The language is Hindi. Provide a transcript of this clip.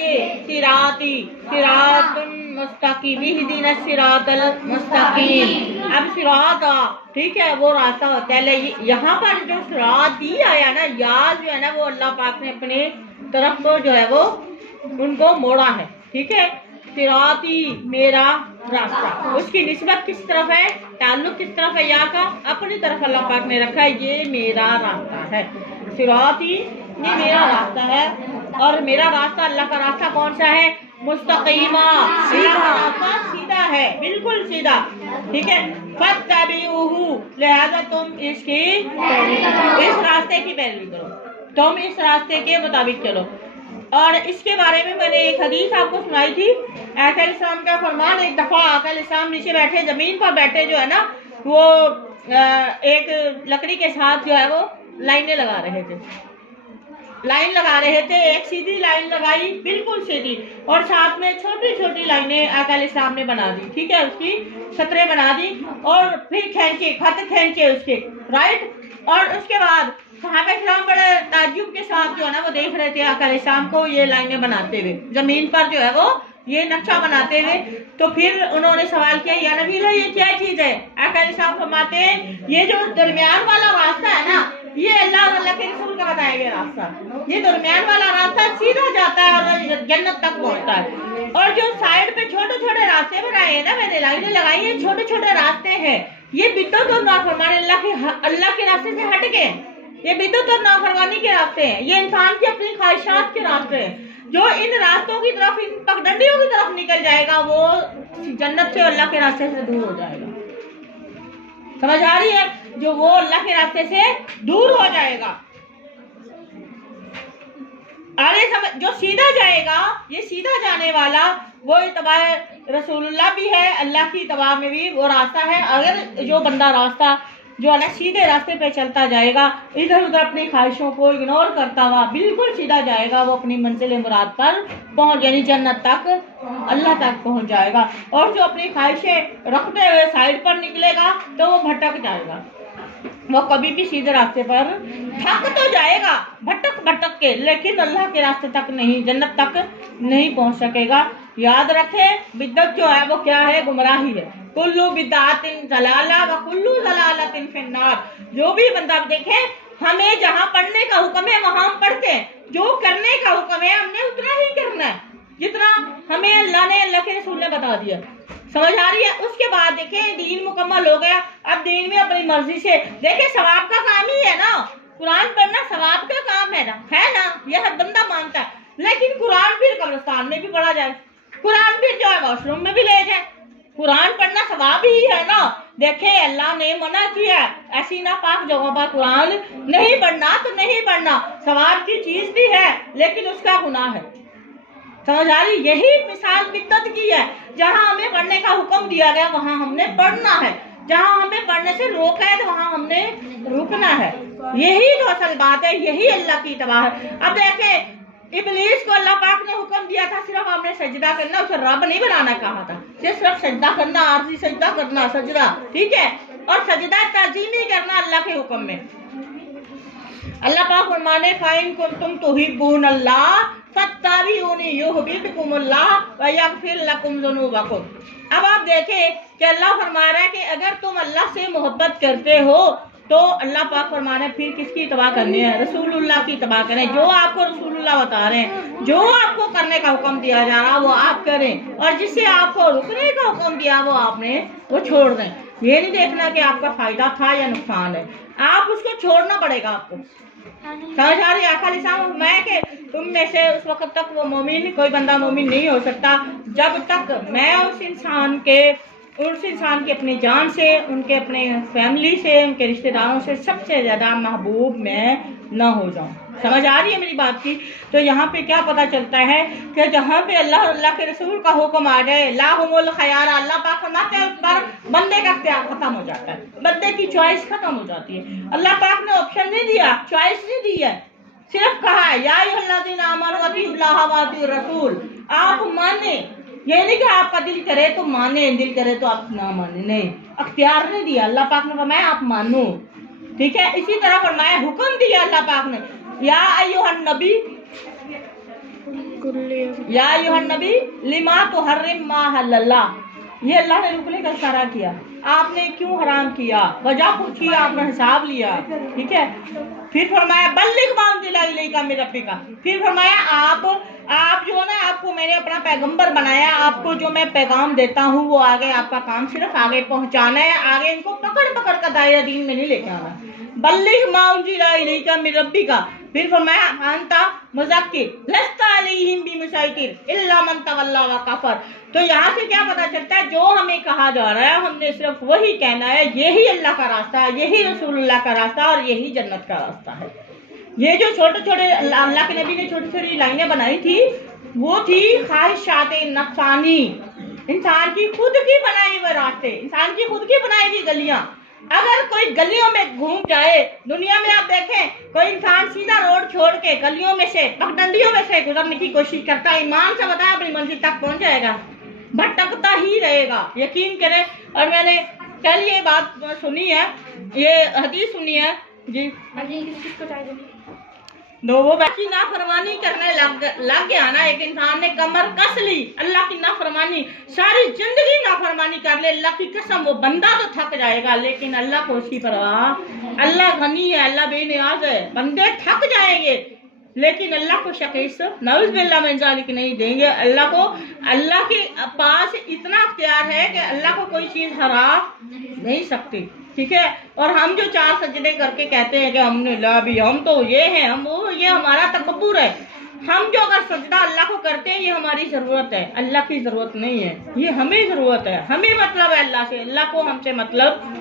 ये सिराती सिरातुन मुस्तकीम इहदिना सिरातल मुस्तकीम। अब सिराता, ठीक है, वो रास्ता होता है। यहाँ पर जो सिराती आया ना, या जो है ना वो अल्लाह पाक ने अपने तरफ को जो है वो उनको मोड़ा है, ठीक है। सिराती मेरा रास्ता, उसकी निस्बत किस तरफ है, ताल्लुक किस तरफ है, या का अपनी तरफ अल्लाह पाक ने रखा है। ये मेरा रास्ता है, सिराती ये मेरा रास्ता है। और मेरा रास्ता, अल्लाह का रास्ता कौन सा है, मुस्तकीमा, सीधा रास्ता, सीधा है, बिल्कुल सीधा, ठीक है। फत्तबिऊहु, लिहाजा तुम इसकी इस रास्ते की पैरवी करो, तुम इस रास्ते के मुताबिक चलो। और इसके बारे में मैंने एक हदीस आपको सुनाई थी। आका इस्लाम का फरमान, एक दफा आका इस्लाम नीचे बैठे, जमीन पर बैठे जो है ना, वो एक लकड़ी के साथ जो है वो लाइनें लगा रहे थे, लाइन लगा रहे थे। एक सीधी लाइन लगाई, बिल्कुल सीधी, और साथ में छोटी छोटी लाइनें आका इस्लाम ने बना दी, ठीक है, उसकी सतरें बना दी, और फिर खींचे, खत खींचे उसके, राइट। और उसके बाद सहाबा किराम बड़े ताज्जुब के साथ जो है ना वो देख रहे थे आका इस्लाम को ये लाइनें बनाते हुए, जमीन पर जो है वो ये नक्शा बनाते हुए। तो फिर उन्होंने सवाल किया, या नबी अल्लाह ये क्या चीज है। आका इस्लाम फरमाते हैं, ये जो दरमियान वाला रास्ता है ना, ये अल्लाह और अल्लाह के रसूल का बताया गया रास्ता। ये दरमियान वाला रास्ता सीधा जाता है और जन्नत तक पहुंचता है। और जो साइड पे छोटे छोटे रास्ते बनाए हैं ना, मैंने लाइनें लगाई है, छोटे छोटे रास्ते हैं, ये बिद्दत और नाफरमानी अल्लाह के रास्ते से हट के, ये बिद्दत और नाफरमानी के रास्ते हैं, ये इंसान की अपनी ख्वाहिशात के रास्ते हैं। जो इन रास्तों की तरफ, इन पगडंडियों की तरफ निकल जाएगा, वो जन्नत से अल्लाह के रास्ते से दूर हो जाएगा। समझ आ रही है, जो वो अल्लाह के रास्ते से दूर हो जाएगा। अरे जो सीधा जाएगा, ये सीधा जाने वाला, वो इत्तबा रसूलुल्लाह भी है, अल्लाह की इत्तबा में भी वो रास्ता है। अगर जो बंदा रास्ता जो है ना सीधे रास्ते पे चलता जाएगा, इधर उधर अपनी ख्वाहिशों को इग्नोर करता हुआ बिल्कुल सीधा जाएगा, वो अपनी मंजिल मुराद पर पहुंच, यानी जन्नत तक, अल्लाह तक पहुंच जाएगा। और जो अपनी ख्वाहिशें रखते हुए साइड पर निकलेगा तो वो भटक जाएगा, वो कभी भी सीधे रास्ते पर थक तो जाएगा भटक भटक के, लेकिन अल्लाह के रास्ते तक नहीं, जन्नत तक नहीं पहुंच सकेगा। याद रखें, बिद्दत जो है वो क्या है, गुमराही है। कुल्लू बिदातिन जलाला व कुल्लू जलालतिन फिन्नार। जो भी बंदा देखे, हमें जहाँ पढ़ने का हुक्म है वहाँ हम पढ़ते हैं, जो करने का हुक्म है हमने उतना ही करना है जितना हमें अल्लाह ने, अल्लाह के रसूल ने बता दिया। समझ आ रही है। उसके बाद देखें, दीन मुकम्मल हो गया, अब दीन में अपनी मर्जी से देखें, सवाब का काम ही है ना, कुरान पढ़ना सवाब का काम है ना, यह हर बंदा मानता है। लेकिन कुरान फिर कब्रिस्तान में भी पढ़ा जाए, कुरान फिर जो है वॉशरूम में भी ले जाए, कुरान पढ़ना सवाब ही है ना। देखे, अल्लाह ने मना किया, ऐसी नापाक जगहों पर कुरान नहीं पढ़ना, तो नहीं पढ़ना, सवाब की चीज भी है लेकिन उसका गुनाह है। समझ आ रही, यही मिसाल बिद्दत की है। जहाँ हमें पढ़ने का हुक्म दिया गया वहाँ हमने पढ़ना है, जहाँ हमें पढ़ने से रोका है तो वहाँ हमने रुकना है। यही तो असल बात है, यही अल्लाह की तबाह है। अब देखें, इब्लीस को अल्लाह पाक ने हुक्म दिया था सिर्फ आपने सजदा करना, उसे रब नहीं बनाना कहा था, सिर्फ सजदा करना, आरजी सजदा करना, सजदा, ठीक है। और सजदा ताजीमी करना अल्लाह के हुक्म में। अल्लाह पाक फरमाने, फाइन कुंतुम तुहिब्बून अल्लाह फत्तबिऊनी युहब्बिकुमुल्लाह व यगफिर लकुम ज़ुनूबकुम। अब आप देखें कि अल्लाह फरमा रहा है कि अगर तुम अल्लाह से मोहब्बत करते हो तो अल्लाह पाक फरमा रहे हैं फिर किसकी इत्तबा करनी है, रसूलुल्लाह की इत्तबा करें। जो आपको रसूलुल्लाह बता रहे हैं, जो आपको करने का हुक्म दिया जा रहा है वो आप करें, और जिससे आपको रुकने का हुक्म दिया वो आपने वो छोड़ दें। ये नहीं देखना कि आपका फायदा था या नुकसान है, आप उसको छोड़ना पड़ेगा आपको। समझ आ रही है। आका लिसाम मैं कि तुम में से उस वक्त तक वो मोमिन, कोई बंदा मोमिन नहीं हो सकता जब तक मैं उस इंसान की अपनी जान से, उनके अपने फैमिली से, उनके रिश्तेदारों से सबसे ज्यादा महबूब मैं न हो जाऊं। समझ आ रही है मेरी बात की। तो यहाँ पे क्या पता चलता है कि जहाँ पे अल्लाह और अल्लाह के रसूल का हुक्म आ जाए, लाहुमुल खयारा, अल्लाह पाक फरमाते हैं उस पर बंदे का इख्तियार खत्म हो जाता है, बंदे की चॉइस खत्म हो जाती है। अल्लाह पाक ने ऑप्शन नहीं दिया, चॉइस नहीं दी है, सिर्फ कहा है या अय्युहल्लज़ीना आमनू अतिउल्लाह व अतिउर रसूल, आप माने। ये नहीं कि आपका दिल करे तो माने, दिल करे तो आप ना माने, नहीं, अख्तियार नहीं दिया। अल्लाह पाक ने फरमाया आप मानो, ठीक है। इसी तरह फरमाया, हुक्म दिया अल्लाह पाक ने, या अय्युहन नबी या अय्युहन नबी लिमा तुहर्रिम मा हल्लल्लाह, ये अल्लाह ने रुकने का इशारा किया, आपने क्यों हराम किया, वजह पूछी, आपने हिसाब लिया, ठीक है। फिर फरमाया बल्लिग मा उनज़िला इलैका मिन रब्बिका, फिर फरमाया आप जो है ना, आपको मैंने अपना पैगंबर बनाया, आपको जो मैं पैगाम देता हूँ वो आगे, आपका काम सिर्फ आगे पहुँचाना है, आगे इनको पकड़ पकड़ कर दायरा दीन में नहीं लेके आना। बल्लिग मा उनज़िला इलैका मिन रब्बिका, फिर फरमाया अंता मुज़क्किर लस्ता अलैहिम बिमुसैतिर इल्ला मन तवल्ला व कफर। तो यहाँ से क्या पता चलता है, जो हमें कहा जा रहा है हमने सिर्फ वही कहना है, यही अल्लाह का रास्ता है, यही रसूलुल्लाह का रास्ता और यही जन्नत का रास्ता है। ये जो छोटे छोटे अल्लाह के नबी ने छोटी छोटी लाइनें बनाई थी, वो थी ख्वाहिशात नफ्सानी, इंसान की खुद की बनाई हुए रास्ते, इंसान की खुद की बनाई हुई गलियां। अगर कोई गलियों में घूम जाए, दुनिया में आप देखें कोई इंसान सीधा रोड छोड़ के गलियों में से, पगडंडियों में से गुजरने की कोशिश करता है, ईमान से बताया अपनी मंजिल तक पहुंच जाएगा, भटकता ही रहेगा, यकीन करें। और मैंने कल ये बात सुनी है, ये हदीस सुनी है जी, वो बाकी नाफरमानी करने लग गया ना, एक इंसान ने कमर कस ली, अल्लाह की नाफरमानी, सारी जिंदगी नाफरमानी कर ले, अल्लाह की कसम वो बंदा तो थक जाएगा, लेकिन अल्लाह को उसकी परवाह, अल्लाह गनी है, अल्लाह बेनियाज है, बंदे थक जाएंगे लेकिन अल्लाह को शकीस नऊज़ बिल्लाह मिन ज़ालिक नहीं देंगे। अल्लाह को, अल्लाह के पास इतना अख्तियार है कि अल्लाह को कोई चीज़ हरा नहीं सकती, ठीक है। और हम जो 4 सजदे करके कहते हैं कि हमने ला भी, हम तो ये हैं, हम वो, ये हमारा तकब्बुर है। हम जो अगर सजदा अल्लाह को करते हैं, ये हमारी ज़रूरत है, अल्लाह की ज़रूरत नहीं है, ये हमें ज़रूरत है, हमें मतलब है अल्लाह से, अल्लाह को हमसे मतलब